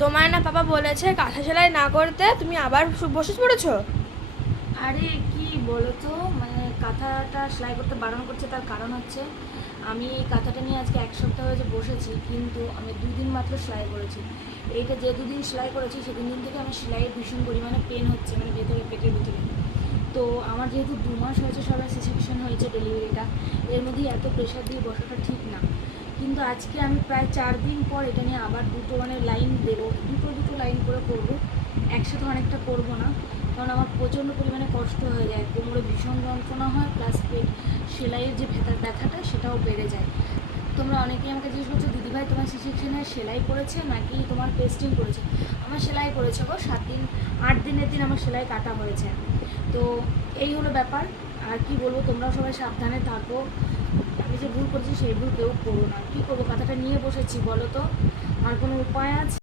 তোমার না পাপা বলেছে কাঁথা সেলাই না করতে, তুমি আবার বসে পড়েছো? আরে কি বলো তো, মানে কাঁথাটা সেলাই করতে বারণ করছে, তার কারণ হচ্ছে আমি এই কাঁথাটা নিয়ে আজকে 1 সপ্তাহ হয়েছে বসেছি, কিন্তু আমি 2 দিন মাত্র সেলাই করেছি। এইটা যে 2 দিন সেলাই করেছি সেদিন থেকে আমার সেলাইয়ের ভীষণ পরিমাণে পেন হচ্ছে, মানে ভেতরে পেটের ভিতরে। তো আমার যেহেতু 2 মাস হয়েছে সবাই সিসেকশন হয়েছে, ডেলিভারিটা এর মধ্যেই এত প্রেশার দিয়ে বসাটা ঠিক না। কিন্তু আজকে আমি প্রায় 4 দিন পর এটা নিয়ে আবার দুটো লাইন দেবো, দুটো লাইন করে করবো, একসাথে অনেকটা করবো না, কারণ আমার প্রচণ্ড পরিমাণে কষ্ট হয়ে যায়, কোমরে ভীষণ যন্ত্রণা হয়, প্লাস পেট সেলাইয়ের যে ব্যথাটা সেটাও বেড়ে যায়। তোমরা অনেকেই আমাকে জিজ্ঞেস করছো, দিদিভাই তোমার সিসেকশনে সেলাই করেছে নাকি তোমার পেস্টিং করেছে? আমার সেলাই করেছে গো, 7 দিন 8 দিনের দিন আমার সেলাই কাটা হয়েছে। তো এই হলো ব্যাপার। আর কি বলবো, তোমরাও সবাই সাবধানে থাকো। আমি যে ভুল করছি সেই ভুল কেউ করো না। কী করবো, কথাটা নিয়ে বসেছি বলো তো, আর কোনো উপায় আছে?